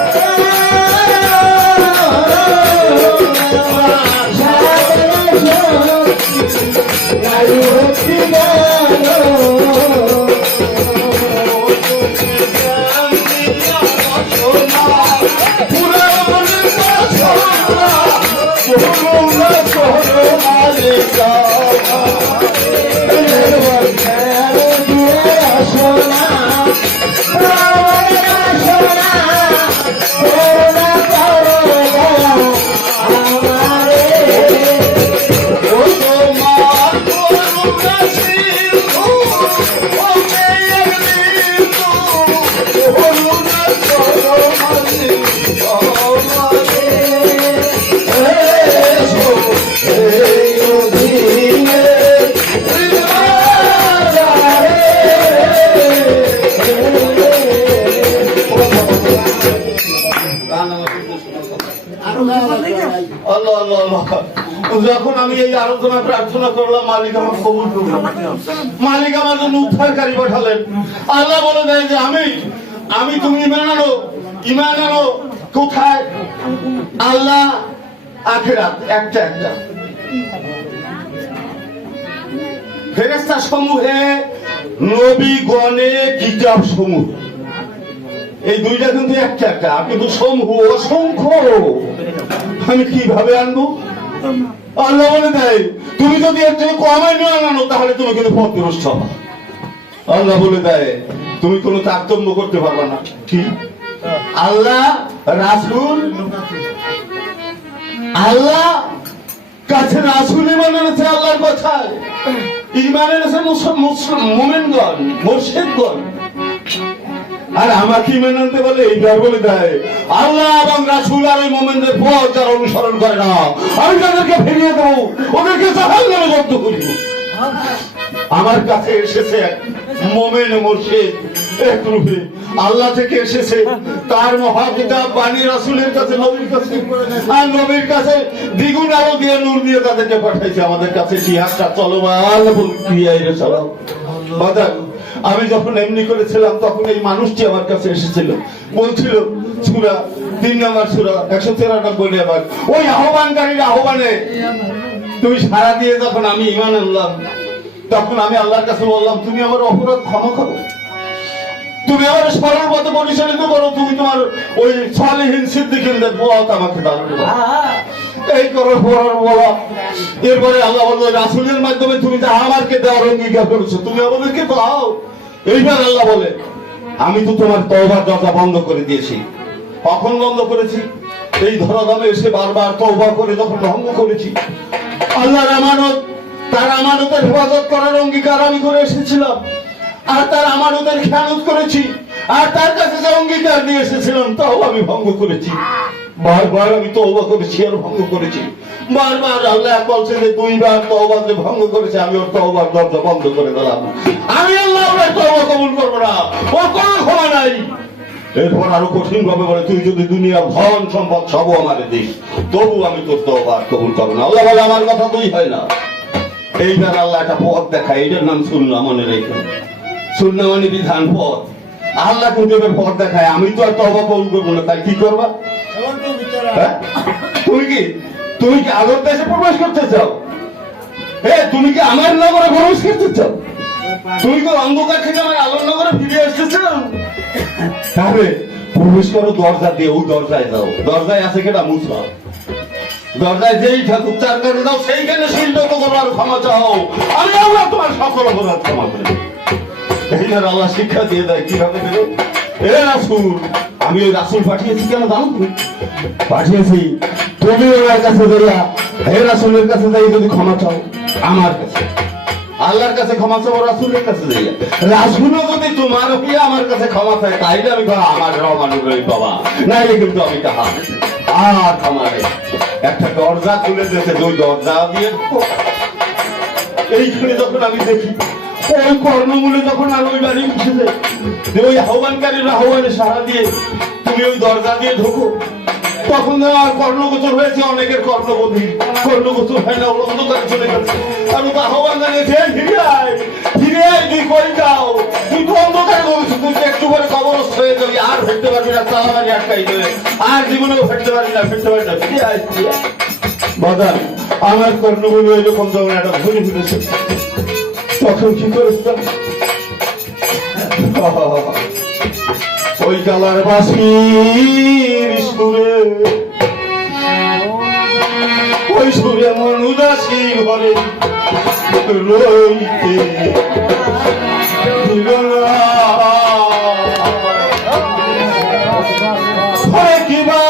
আল্লাহ যখন আমি এই আলোচনা প্রার্থনা করলাম, মালিক আমার কবুল করলেন মালিক আমার জন্য উদ্ধারকারী পাঠালেন। আল্লাহ বলে দেয় যে, আমি আমি তুমি ইমান আনো ইমান আনো, কোথায়? আল্লাহ আখেরাত, একটা একটা। ফেরেস্তা সমূহে নবী গণে কিতাব সমূহ এই দুইটা কিন্তু একটা একটা। কিন্তু সমূহ অসংখ্য। আমি কীভাবে আনব? আল্লাহ বলে দেয়, তুমি যদি এর থেকে কমায় না আনো, তাহলে তুমি কিন্তু হবে। আল্লাহ বলে দেয়, তুমি কোনো তারতম্য করতে পারবে না। ঠিক আল্লাহ, রাসুল, আল্লাহ কাছে রাসুল ইমান এনেছে আল্লাহর কথায়। ইমান এনেছে মোমেনগণ, মোর্শেদগণ। আর আমাকে ইমান আনতে বলে? এইবার বলে দেয়, আল্লাহ এবং রাসুল আর ওই মোমেনদের পথ যারা অনুসরণ করে না। আমি তাদেরকে ফিরিয়ে দেবো, ওদেরকে বদ্ধ করিব আমার কাছে এসেছে এক মোমেন মুর্শিদ, এক রূপে আল্লাহ থেকে এসেছে, তার মহাকিতাব বাণী রাসুলের কাছে, নবীর কাছে আর নবীর কাছে দ্বিগুণ আলো দিয়ে নূর দিয়ে তাদেরকে পাঠাইছে। আমাদের কাছে জিহাদটা চলমান দিয়ে চলো বাদাক আমি যখন এমনি করেছিলাম তখন এই মানুষটি আমার কাছে এসেছিল। বলছিল, সুরা, তিন নম্বর সুরা, একশো তিরানব্বই আবার ওই আহ্বানকারীর আহ্বানে তুমি সারা দিয়ে যখন আমি ইমান আনলাম, তখন আমি আল্লাহর কাছে বললাম, তুমি আমার অপরাধ ক্ষমা করো। তুমি আমার সরল পথে পরিচালিত করো। তুমি তোমার ওই সালেহীন সিদ্দিকিনদের পথ আমাকে করো। তুমি যা আমাকে দেওয়ার অঙ্গীকার করেছ, তুমি আমি তো তোমার তওবার দরজা বন্ধ করে দিয়েছি। কখন বন্ধ করেছি? এই ধরাধামে এসে বারবার তওবা করে যখন ভঙ্গ করেছি। আল্লাহর আমানত, তার আমানতের হেফাজত করার অঙ্গীকার আমি করে এসেছিলাম। আর তার আমানতের খেয়ানত করেছি। আর তার কাছে যে অঙ্গীকার দিয়ে এসেছিলাম, তাও আমি ভঙ্গ করেছি। বারবার আমি তওবা করেছি আর ভঙ্গ করেছি। বারবার আল্লাহ বলছে যে দুইবার তওবা যে ভঙ্গ করেছে, আমি ওর তওবার দরজা বন্ধ করে দিলাম। আমি আল্লাহ ওর তওবা কবুল করব না। ওর কোনো ক্ষমা নাই। এরপর আরও কঠিন ভাবে বলে, তুই যদি দুনিয়ার ধন সম্পদ সব আমারে দিস, তবু আমি তোর তওবা কবুল করব না। আল্লাহ বলে, আমার কথা তুই হয় না। এইবার আল্লাহ একটা পথ দেখায় এটার নাম শুনলাম মনে রেখে। শূন্যমানি বিধান পথ। আল্লাহ কিন্তু এবার পথ দেখায়? আমি তো আর তবা কবুল করব না তাই কি করবা? হ্যাঁ? তুমি কি তুমি কি আলোর দেশে প্রবেশ করতে চাও? এ তুমি কি আমার নগরে প্রবেশ করতে চাও? তুমি কি অন্ধকার থেকে আমার আলোর নগরে ফিরে আসতে চাও? তাহলে প্রবেশ করো দরজা দিয়ে ওই দরজায় যাও। দরজায় আছে কেটা মুসা দরজায় যেই ঠাকুর চার করে দাও সেইখানে শিল্প করো আর ক্ষমা চাও। আমি আল্লাহ তোমার সকল অপরাধ ক্ষমা করে দেব। এই যে আল্লাহ শিক্ষা দিয়ে দেয় কীভাবে দেবে এ রাসুল আমি ওই রাসুল পাঠিয়েছি কেন জানো পাঠিয়েছি। তুমি ওনার কাছে যাইয়া হে রাসুলের কাছে যাই যদি ক্ষমা চাও আমার কাছে। আল্লাহর কাছে ক্ষমা চাও রাসুলের কাছে যাইয়া রাসুলও যদি তোমার হইয়া আমার কাছে ক্ষমা চায় তাইলে আমি কই, আমার রহমানুর রহিম বাবা। নাইলে কিন্তু আমি তাহা আর ক্ষমা একটা দরজা খুলে দিয়েছে দুই দরজা দিয়ে। এইখানে যখন আমি দেখি ওই কর্ণমূলে যখন আর ওই বাড়ি উঠে যায় ওই আহ্বানকারীর আহ্বানে সারা দিয়ে তুমি ওই দরজা দিয়ে ঢোকো, তখন আর কর্ণগোচর হয়েছে, অনেকের কর্ণবধি কর্ণগোচর হয় না, ওর অন্ধকারে চলে গেছে। ও তো আহ্বান জানিয়েছে ফিরে আয় ফিরে আয় তুই কই যাও তুই তো অন্ধকারে বলছিস তুই একটু পরে কবরস্থ হয়ে যাবি আর ফিরতে পারবি না তালাবাড়ি আটকাই দেবে আর জীবনেও ফিরতে পারবি না, ফিরতে পারবি না, ফিরে আয় বাজার আমার কর্ণগুলো এরকম যখন একটা ঘুরে ফিরেছে তখন কি করেছিলাম ওই কালার বাসির সুরে ওই সুরে মন উদাসী ঘরে রইতে হয় কিবা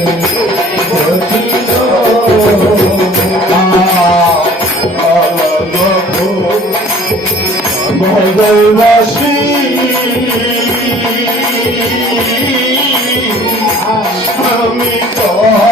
আমি কখন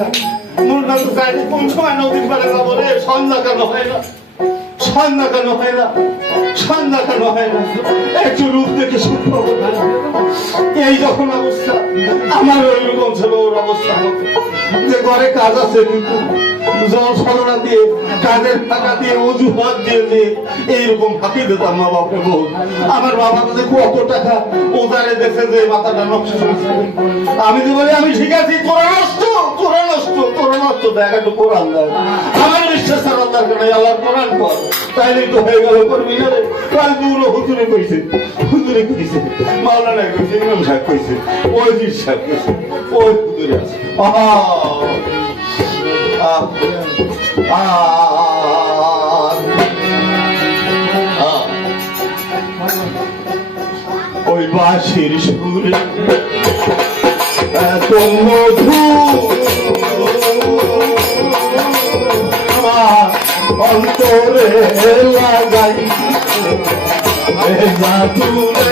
বাবা সংসার মুন্ডা তো চাইলে কোন সময় নদীর পাড়ে যাব রে? সন্ধ্যা কেন হয় না। সন্ধ্যা কেন হয় না। সন্ধ্যা কেন না একটু রূপ দেখে সুখ পাবো না এই যখন অবস্থা, আমার ওই রকম ছিল, ওর অবস্থা মতো যে ঘরে কাজ আছে কিন্তু, জল দিয়ে, কাজের টাকা দিয়ে, অজুহাত দিয়ে দিয়ে এইরকম ফাঁকি দিতাম মা বাপকে বউ। আমার বাবা তো দেখো অত টাকা ওদারে দেখে যে মাথাটা নষ্ট। আমি তো বলি, আমি ঠিক আছি, তোরা নষ্ট তোরা নষ্ট তোরা নষ্ট, দেখ একটু কোরআন দেয় আমার বিশ্বাস করার দরকার নেই, আল্লাহর কোরআন কর তাইলে তো হয়ে গেল করবি না রে কাল দুটো হুজুরে কইছে হুজুরে কইছে, মাওলানা কইছে, ইমাম সাহেব কইছে ওই পীর সাহেব কইছে, ওই হুজুরে আছে। ওই বাঁশির সুরে, এত মধু অন্তরে লাগাই জাদুরে।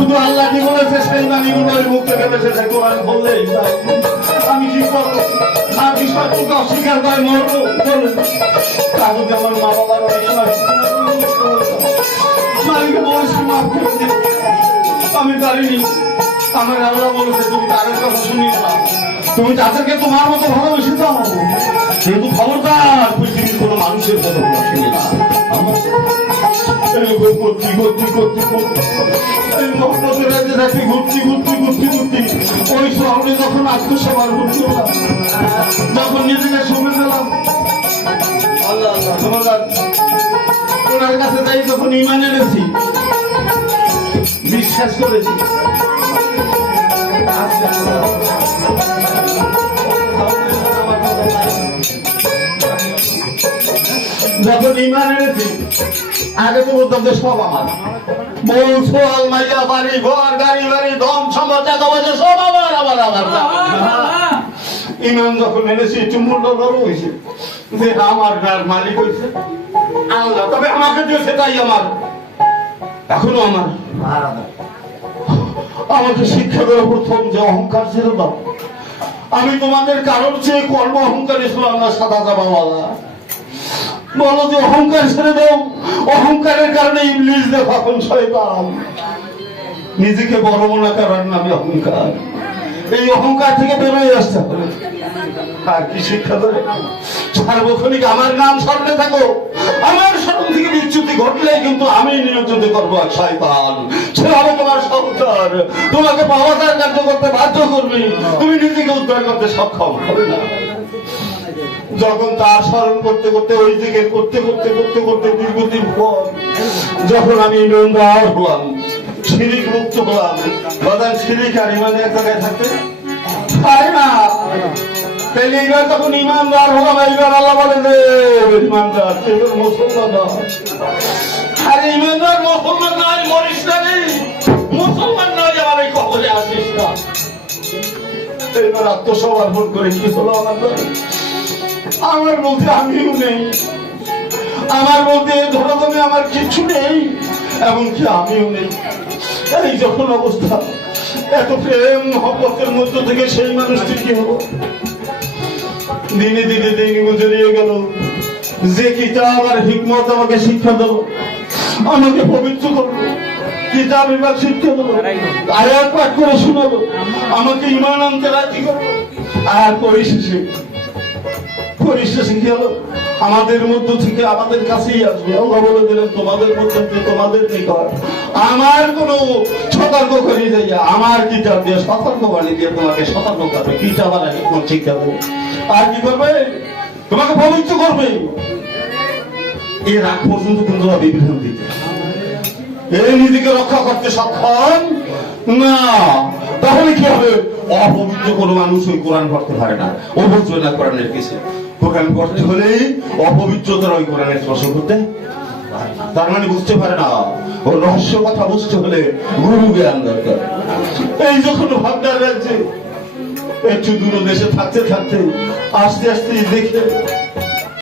শুধু আল্লাহ কি বলেছে, সেই বাণীগুলো ওই মুখ থেকে বেঁচেছে কোরআন বললেই আমি কি করব? আমি সত্যকে অস্বীকার করে মরবো? বলুন। তা যদি আমার মা বাবার অনেক মালিকে বলেছি মাফ করে আমি পারিনি। আমার আল্লাহ বলেছে, তুমি তাদের কথা শুনিও না। তুমি তাদেরকে তোমার মতো ভালোবেসে দাও। কিন্তু খবরদার, পৃথিবীর কোনো মানুষের কথা শুনে না। রাজ্যে ঘুরতে ঘুরতে ঘুরতে ঘুরতে ওই শহরে যখন আত্মসভার ঘুরতে যখন নিজেকে সময় পেলাম। আল্লাহ আল্লাহ। ওনার কাছে যাই যখন ইমান এনেছি বিশ্বাস করেছি। যখন ইমান এনেছি আগে তো বলতাম যে সব আমার। বউ সোয়াল মাইয়া বাড়ি ঘর গাড়ি বাড়ি ধন সম্পদ টাকা পয়সা সব আমার আবার আবার ইমান যখন এনেছি একটু মূল্য বড় হয়েছে। যে আমার গার মালিক হয়েছে। আল্লাহ তবে আমাকে দিয়েছে তাই আমার। এখনও আমার। আমাকে শিক্ষা দেওয়া প্রথম যে অহংকার ছিল দাও আমি তোমাদের কারোর চেয়ে কর্ম অহংকারী ছিলাম না সাদা চাপাওয়ালা বলো যে অহংকার ছেড়ে দাও। অহংকারের কারণে ইংলিশ দেখো এখন শয়তান। নিজেকে বড় মনে করার নামে অহংকার। এই অহংকার থেকে বেরোয় আসতে হবে আর কি শিক্ষা দেবে? সার্বক্ষণিক আমার নাম স্মরণে থাকো। আমার স্মরণ থেকে বিচ্যুতি ঘটলে কিন্তু আমি নিয়োজিত করব এক শয়তান। সে হবে তোমার সংসার। তোমাকে পাওয়াটার কার্য করতে বাধ্য করবি। তুমি নিজেকে উদ্ধার করতে সক্ষম হবে না। যখন তার স্মরণ করতে করতে, ওই দিকে করতে করতে করতে করতে দীর্ঘদিন পর যখন আমি ইমানদার হলাম, শিরিক মুক্ত হলাম বাদান শিরিক আর ইমানে এক জায়গায় থাকতে। পারে না। তাহলে এবার তখন ইমানদার হলাম এইবার আল্লাহ বলে যে, ইমানদার এবার মুসলমান ইমানদার, মুসলমান মরিস না মুসলমান নয় আমার এই আসিস না। এবার আত্মসমর্পণ করে কি হলো আমার? আমার বলতে আমিও নেই। আমার বলতে ধরো তুমি আমার কিচ্ছু নেই, এমনকি আমিও নেই। এই যখন অবস্থা, এত প্রেম মহব্বতের মধ্য থেকে সেই মানুষটি কি হলো? দিনে দিনে দিন গুজরিয়ে গেল। যে কিতাব আর হিকমত আমাকে শিক্ষা দিল। আমাকে পবিত্র করল। কিতাব এবার শিক্ষা দিল। আয়াত পাঠ করে শোনালো। আমাকে ইমান আনতে রাজি করল। আর পরিশেষে আমাদের মধ্য থেকে আমাদের কাছেই আসবে। আল্লাহ বলে দিলেন, তোমাদের থেকে তোমাদের নিকট আমার কোনো সতর্ক করে যাইয়া আমার কিতাব দিয়ে সতর্ক বাণী দিয়ে তোমাকে সতর্ক করবে। কিতাব আর হিকমত শিক্ষা দেবে। আর কি করবে? তোমাকে পবিত্র করবে। এর আগ পর্যন্ত কিন্তু বিভ্রান্তিতে এই নিজেকে রক্ষা করতে সক্ষম না। তাহলে কি হবে? অপবিত্র কোনো মানুষ ওই কোরআন পড়তে পারে না। অভদ্র না কোরআনের কিছু কোরআন করতে হলে অপবিত্রতার ওই কোরআনের স্পর্শ করতে। তার মানে বুঝতে পারে না। ও রহস্য কথা বুঝতে হলে গুরু জ্ঞান দরকার। এই যখন ভাবনা রয়েছে একটু দূর দেশে থাকতে থাকতে, আস্তে আস্তে দেখে